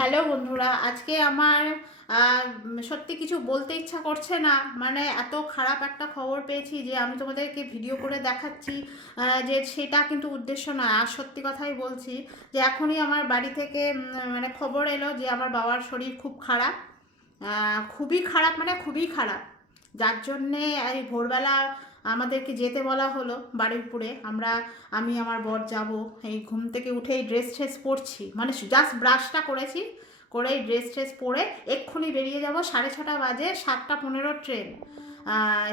Hello বন্ধুরা, আজকে আমার সত্যি কিছু বলতে ইচ্ছা করছে না। মানে এত খারাপ একটা খবর পেয়েছি যে আমি তোমাদেরকে ভিডিও করে দেখাচ্ছি যে সেটা কিন্তু উদ্দেশ্য নয়। আর সত্যি কথাই বলছি যে এখনই আমার বাড়ি থেকে মানে খবর এলো যে আমার বাবার শরীর খুব খারাপ খুবই খারাপ মানে খুবই খারাপ। যার জন্যে এই ভোরবেলা আমাদেরকে যেতে বলা হলো বারুইপুরে। আমরা, আমি, আমার বর যাব। এই ঘুম থেকে উঠেই ড্রেস ট্রেস পরছি। মানে জাস্ট ব্রাশটা করেছি করে ড্রেস ট্রেস পরে এক্ষুনি বেরিয়ে যাব সাড়ে ছটা বাজে সাতটা পনেরো ট্রেন।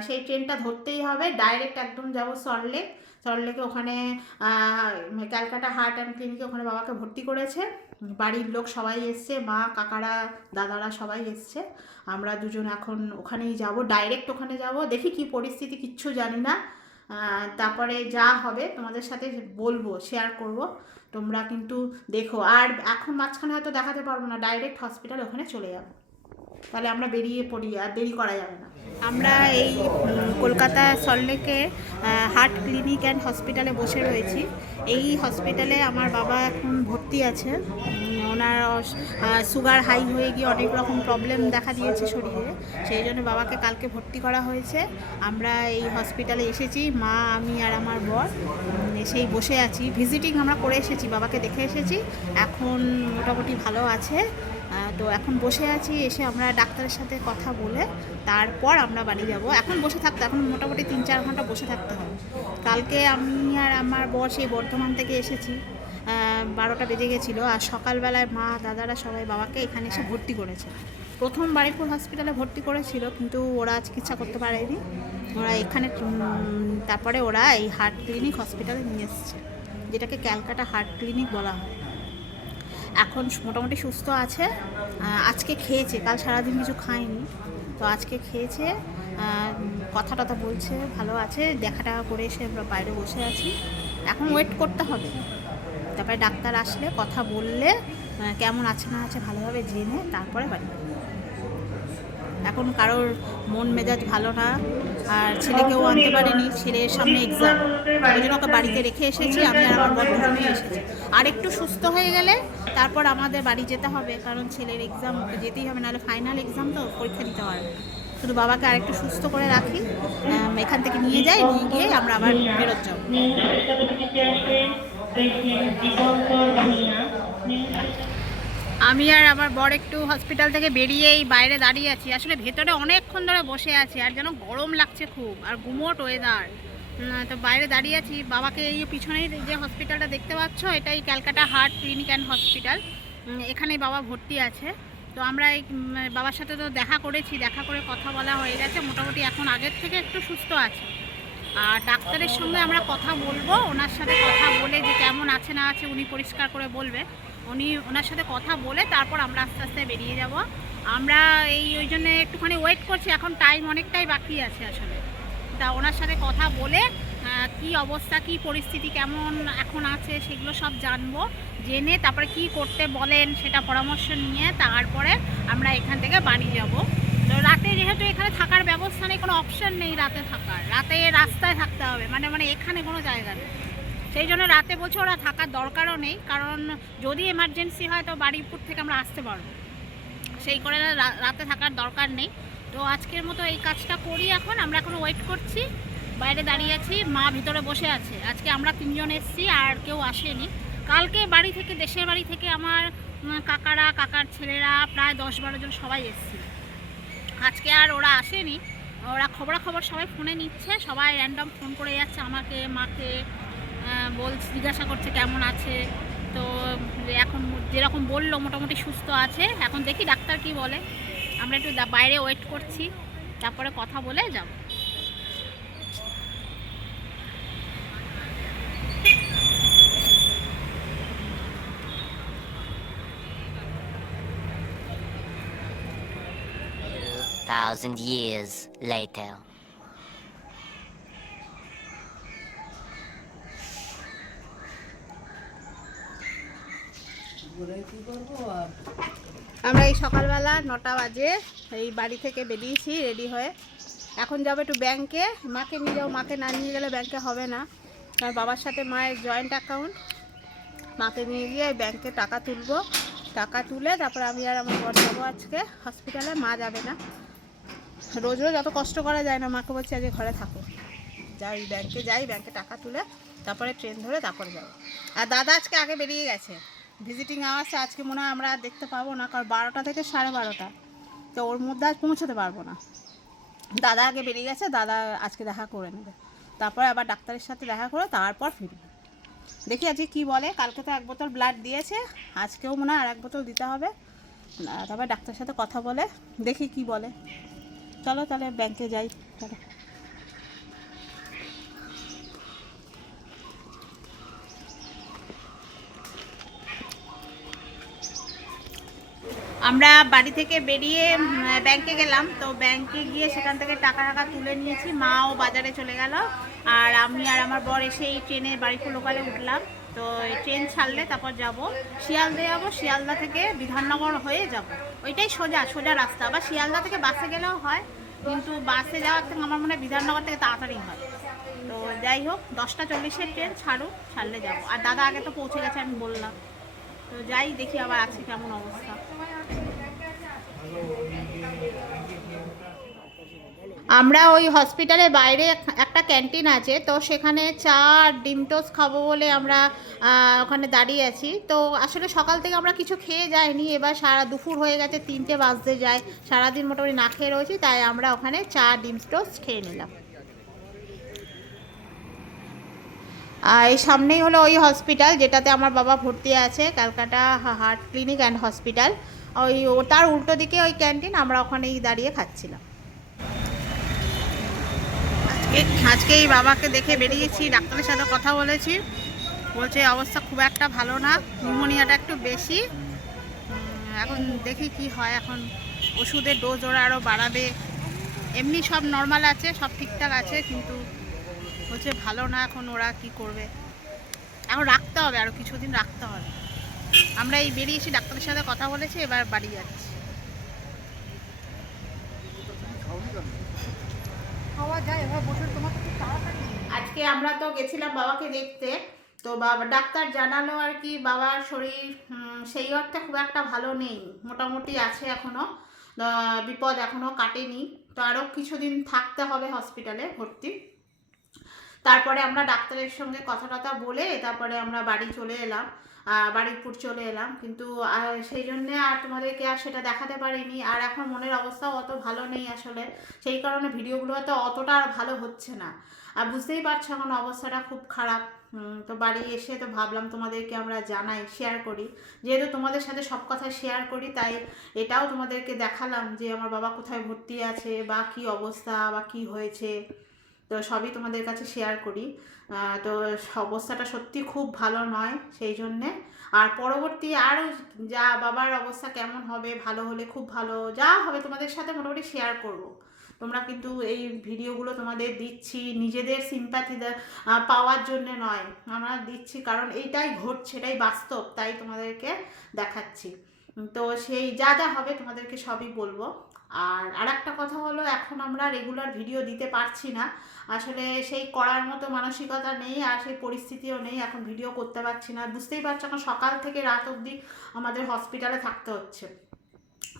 সেই ট্রেনটা ধরতেই হবে। ডাইরেক্ট একদম যাব সল্টলেক সল্টলেকে ওখানে ক্যালকাটা হার্ট অ্যান্ড ক্লিনিকে ওখানে বাবাকে ভর্তি করেছে। বাড়ির লোক সবাই এসছে, মা, কাকারা, দাদারা সবাই এসছে। আমরা দুজন এখন ওখানেই যাব ডাইরেক্ট ওখানে যাব। দেখি কি পরিস্থিতি, কিচ্ছু জানি না। তারপরে যা হবে তোমাদের সাথে বলব শেয়ার করব। তোমরা কিন্তু দেখো। আর এখন মাঝখানে হয়তো দেখাতে পারব না ডাইরেক্ট হসপিটাল ওখানে চলে যাব। তাহলে আমরা বেরিয়ে পড়ি আর দেরি করা যাবে না। আমরা এই কলকাতা সল্টলেকে হার্ট ক্লিনিক অ্যান্ড হসপিটালে বসে রয়েছি। এই হসপিটালে আমার বাবা এখন ভর্তি আছে। ওনার সুগার হাই হয়ে গিয়ে অনেক রকম প্রবলেম দেখা দিয়েছে শরীরে। সেই জন্য বাবাকে কালকে ভর্তি করা হয়েছে। আমরা এই হসপিটালে এসেছি। মা, আমি আর আমার বর সেই বসে আছি। ভিজিটিং আমরা করে এসেছি, বাবাকে দেখে এসেছি। এখন মোটামুটি ভালো আছে। তো এখন বসে আছি, এসে আমরা ডাক্তারের সাথে কথা বলে তারপর আমরা বাড়ি যাব। এখন বসে থাকতে, এখন মোটামুটি তিন চার ঘণ্টা বসে থাকতে হবে। কালকে আমি আর আমার বর সেই বর্ধমান থেকে এসেছি। বারোটা বেজে গেছিল আর সকালবেলায় মা, দাদারা সবাই বাবাকে এখানে এসে ভর্তি করেছে। প্রথম বাড়িপুর হসপিটালে ভর্তি করেছিল, কিন্তু ওরা চিকিৎসা করতে পারেনি। ওরা এখানে তারপরে ওরা এই হার্ট ক্লিনিক হসপিটালে নিয়ে এসেছে, যেটাকে ক্যালকাটা হার্ট ক্লিনিক বলা হয়। এখন মোটামুটি সুস্থ আছে। আজকে খেয়েছে, কাল সারাদিন কিছু খায়নি। তো আজকে খেয়েছে কথা টথা বলছে, ভালো আছে দেখা টাকা করে এসে আমরা বাইরে বসে আছি। এখন ওয়েট করতে হবে। তারপরে ডাক্তার আসলে কথা বললে কেমন আছে না আছে ভালোভাবে জেনে তারপরে বাড়ি এখন কারোর মন মেজাজ ভালো না আর ছেলেকেও আনতে পারিনি ছেলের সামনে এক্সাম ওই জন্য ওকে বাড়িতে রেখে এসেছি আমি আর আমার দুজনেই এসেছি আর একটু সুস্থ হয়ে গেলে তারপর আমাদের বাড়ি যেতে হবে কারণ ছেলের এক্সাম যেতেই হবে নাহলে ফাইনাল এক্সাম তো পরীক্ষা দিতে পারবে। শুধু বাবাকে আরেকটু সুস্থ করে রাখি এখান থেকে নিয়ে যাই নিয়ে গিয়ে আমরা আবার ফেরত যাব আমি আর আমার বর একটু হসপিটাল থেকে বেরিয়েই বাইরে দাঁড়িয়ে আছি। আসলে ভেতরে অনেকক্ষণ ধরে বসে আছি, আর যেন গরম লাগছে খুব, আর গুমোট ওয়েদার তো বাইরে দাঁড়িয়ে আছি। বাবাকে এই পিছনেই যে হসপিটালটা দেখতে পাচ্ছ, এটাই Calcutta Heart Clinic and Hospital এখানেই বাবা ভর্তি আছে। তো আমরা এই বাবার সাথে তো দেখা করেছি, দেখা করে কথা বলা হয়ে গেছে। মোটামুটি এখন আগের থেকে একটু সুস্থ আছে। আর ডাক্তারের সঙ্গে আমরা কথা বলব, ওনার সাথে কথা বলে যে কেমন আছে না আছে উনি পরিষ্কার করে বলবে। উনি ওনার সাথে কথা বলে তারপর আমরা আস্তে আস্তে বেরিয়ে যাব। আমরা এই, ওই জন্য একটুখানি ওয়েট করছি, এখন টাইম অনেকটাই বাকি আছে আসলে। তা ওনার সাথে কথা বলে কি অবস্থা, কি পরিস্থিতি, কেমন এখন আছে সেগুলো সব জানব। জেনে তারপরে কি করতে বলেন সেটা পরামর্শ নিয়ে তারপরে আমরা এখান থেকে বাড়ি যাব। তো রাতে যেহেতু এখানে থাকার ব্যবস্থা নেই, কোনো অপশন নেই রাতে থাকার। রাতে রাস্তায় থাকতে হবে মানে মানে এখানে কোনো জায়গা নেই। সেই জন্য রাতে বলছে ওরা থাকার দরকারও নেই, কারণ যদি এমার্জেন্সি হয় তো বাড়িপুর থেকে আমরা আসতে পারব। সেই করে রাতে থাকার দরকার নেই। তো আজকের মতো এই কাজটা করি এখন, আমরা এখন ওয়েট করছি। বাইরে দাঁড়িয়ে আছি, মা ভিতরে বসে আছে। আজকে আমরা তিনজন এসেছি, আর কেউ আসেনি। কালকে বাড়ি থেকে, দেশের বাড়ি থেকে আমার কাকারা, কাকার ছেলেরা প্রায় দশ বারো জন সবাই এসেছিল আজকে আর ওরা আসেনি। ওরা খবরাখবর সবাই ফোনে নিচ্ছে, সবাই র্যান্ডম ফোন করে যাচ্ছে আমাকে, মাকে বল জিজ্ঞাসা করছে কেমন আছে। তো এখন যেরকম বলল, মোটামুটি সুস্থ আছে। এখন দেখি ডাক্তার কি বলে। আমরা একটু বাইরে ওয়েট করছি। তারপরে কথা বলে যাব। Thousand years later. আমরা এই সকালবেলা নটা বাজে এই বাড়ি থেকে বেরিয়েছি রেডি হয়ে। এখন যাব একটু ব্যাংকে মাকে নিয়ে যাব, মাকে না নিয়ে গেলে ব্যাংকে হবে না। কারণ বাবার সাথে মায়ের জয়েন্ট অ্যাকাউন্ট মাকে নিয়ে গিয়ে ব্যাংকে টাকা তুলবো। টাকা তুলে তারপরে আমি আর আমার বর যাব আজকে হসপিটালে মা যাবে না। রোজ রোজ অত কষ্ট করা যায় না, মাকে বলছি আজকে ঘরে থাকো। যাই ব্যাংকে যাই ব্যাংকে টাকা তুলে তারপরে ট্রেন ধরে তারপরে যাব। আর দাদা আজকে আগে বেরিয়ে গেছে। ভিজিটিং আওয়ার্সে আজকে মনে হয় আমরা আর দেখতে পাবো না, কারণ বারোটা থেকে সাড়ে বারোটা। তো ওর মধ্যে আজ পৌঁছাতে পারব না। দাদা আগে বেরিয়ে গেছে, দাদা আজকে দেখা করে নেবে। তারপরে আবার ডাক্তারের সাথে দেখা করে তারপর ফিরবে। দেখি আজকে কি বলে, কালকে তো এক বোতল ব্লাড দিয়েছে, আজকেও মনে হয় আর এক বোতল দিতে হবে। তারপরে ডাক্তারের সাথে কথা বলে, দেখি কি বলে। চলো তাহলে ব্যাংকে যাই চলো আমরা বাড়ি থেকে বেরিয়ে ব্যাংকে গেলাম। তো ব্যাংকে গিয়ে সেখান থেকে টাকা টাকা তুলে নিয়েছি। মাও বাজারে চলে গেল। আর আমি আর আমার বর এসে এই ট্রেনে বাড়িপুর লোকালে উঠলাম। তো ট্রেন ছাড়লে তারপর যাব। শিয়ালদা যাব। শিয়ালদা থেকে বিধাননগর হয়ে যাব। ওইটাই সোজা সোজা রাস্তা। বা শিয়ালদা থেকে বাসে গেলেও হয়। কিন্তু বাসে যাওয়ার থেকে আমার মনে হয় বিধাননগর থেকে তাড়াতাড়ি হয়। তো যাই হোক, দশটা চল্লিশের ট্রেন ছাড়ুক, ছাড়লে যাব। আর দাদা আগে তো পৌঁছে গেছে আমি বললাম। তো যাই, দেখি আবার আছে কেমন অবস্থা। আমরা ওই হসপিটালের বাইরে একটা ক্যান্টিন আছে, তো সেখানে চা আর ডিম টোস্ট খাব বলে আমরা ওখানে দাঁড়িয়ে আছি। তো আসলে সকাল থেকে আমরা কিছু খেয়ে যাইনি, এবার সারা দুপুর হয়ে গেছে, তিনটে বাজতে যায়। সারাদিন মোটামুটি না খেয়ে রয়েছি, তাই আমরা ওখানে চা, ডিম টোস্ট খেয়ে নিলাম আর এই সামনেই হলো ওই হসপিটাল যেটাতে আমার বাবা ভর্তি আছে, Calcutta Heart Clinic and Hospital ওই তার উল্টো দিকে ওই ক্যান্টিন, আমরা ওখানেই দাঁড়িয়ে খাচ্ছিলাম। আজকে আজকে এই বাবাকে দেখে বেরিয়েছি, ডাক্তারের সাথে কথা বলেছি। বলছে অবস্থা খুব একটা ভালো না নিউমোনিয়াটা একটু বেশি। এখন দেখি কি হয়, এখন ওষুধের ডোজ ওরা আরও বাড়াবে। এমনি সব নর্মাল আছে, সব ঠিকঠাক আছে, কিন্তু বলছে ভালো না এখন ওরা কি করবে? এখন রাখতে হবে আরও কিছুদিন রাখতে হবে। আমরা এই বেরিয়ে বেরিয়েছি ডাক্তারের সাথে কথা বলেছি এবার বাড়ি যাচ্ছি। আজকে আমরা তো গেছিলাম বাবাকে দেখতে তো বাবা ডাক্তার জানালো আর কি বাবার শরীর সেই অর্থে খুব একটা ভালো নেই। মোটামুটি আছে এখনও আহ, বিপদ এখনও কাটেনি। তো আরও কিছুদিন থাকতে হবে হসপিটালে ভর্তি। তারপরে আমরা ডাক্তারের সঙ্গে কথা টথা বলে তারপরে আমরা বাড়ি চলে এলাম বারুইপুর চলে এলাম। কিন্তু সেই জন্যে আর তোমাদেরকে আর সেটা দেখাতে পারিনি। আর এখন মনের অবস্থাও অত ভালো নেই আসলে। সেই কারণে ভিডিওগুলো হয়তো অতটা আর ভালো হচ্ছে না। আর বুঝতেই পারছ এখন অবস্থাটা খুব খারাপ। তো বাড়ি এসে তো ভাবলাম তোমাদেরকে আমরা জানাই শেয়ার করি। যেহেতু তোমাদের সাথে সব কথা শেয়ার করি, তাই এটাও তোমাদেরকে দেখালাম যে আমার বাবা কোথায় ভর্তি আছে বা কি অবস্থা বা কি হয়েছে। তো সবই তোমাদের কাছে শেয়ার করি। তো অবস্থাটা সত্যি খুব ভালো নয়, সেই জন্যে। আর পরবর্তী আরও যা বাবার অবস্থা কেমন হবে, ভালো হলে খুব ভালো, যা হবে তোমাদের সাথে মোটামুটি শেয়ার করব। তোমরা কিন্তু এই ভিডিওগুলো তোমাদের দিচ্ছি নিজেদের সিম্প্যাথি পাওয়ার জন্য নয়, আমরা দিচ্ছি কারণ এইটাই ঘটছে, এটাই বাস্তব, তাই তোমাদেরকে দেখাচ্ছি। তো সেই যা যা হবে তোমাদেরকে সবই বলব। আর আর একটা কথা হলো, এখন আমরা রেগুলার ভিডিও দিতে পারছি না। আসলে সেই করার মতো মানসিকতা নেই আর সেই পরিস্থিতিও নেই, এখন ভিডিও করতে পারছি না। বুঝতেই পারছ, এখন সকাল থেকে রাত অবধি আমাদের হসপিটালে থাকতে হচ্ছে।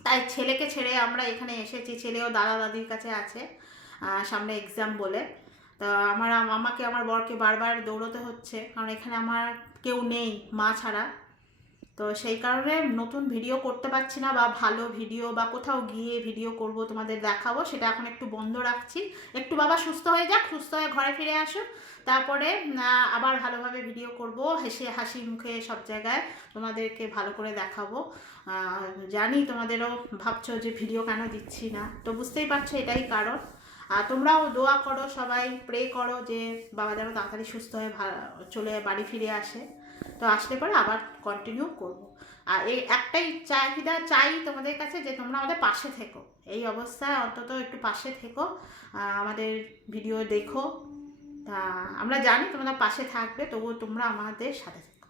তাই ছেলেকে ছেড়ে আমরা এখানে এসেছি, ছেলেও দাদা দাদির কাছে আছে সামনে এক্সাম বলে। তা আমার, আমাকে, আমার বরকে বারবার দৌড়তে হচ্ছে, কারণ এখানে আমার কেউ নেই, মা ছাড়া। তো সেই কারণে নতুন ভিডিও করতে পারছি না বা ভালো ভিডিও বা কোথাও গিয়ে ভিডিও করব, তোমাদের দেখাবো, সেটা এখন একটু বন্ধ রাখছি। একটু বাবা সুস্থ হয়ে যাক, সুস্থ হয়ে ঘরে ফিরে আসুক। তারপরে আবার ভালোভাবে ভিডিও করব, হেসে হাসি মুখে সব জায়গায় তোমাদেরকে ভালো করে দেখাবো। জানি তোমাদেরও ভাবছ যে ভিডিও কেন দিচ্ছি না, তো বুঝতেই পারছ এটাই কারণ। আর তোমরাও দোয়া করো সবাই প্রে করো যে বাবা যেন তাড়াতাড়ি সুস্থ হয়ে চলে বাড়ি ফিরে আসে। তো আসলে পরে আবার কন্টিনিউ করব। আর এই একটাই চাহিদা চাই তোমাদের কাছে যে তোমরা আমাদের পাশে থেকো। এই অবস্থায় অন্তত একটু পাশে থেকো আমাদের ভিডিও দেখো। তা আমরা জানি তোমরা পাশে থাকবে, তবুও তোমরা আমাদের সাথে থেকো।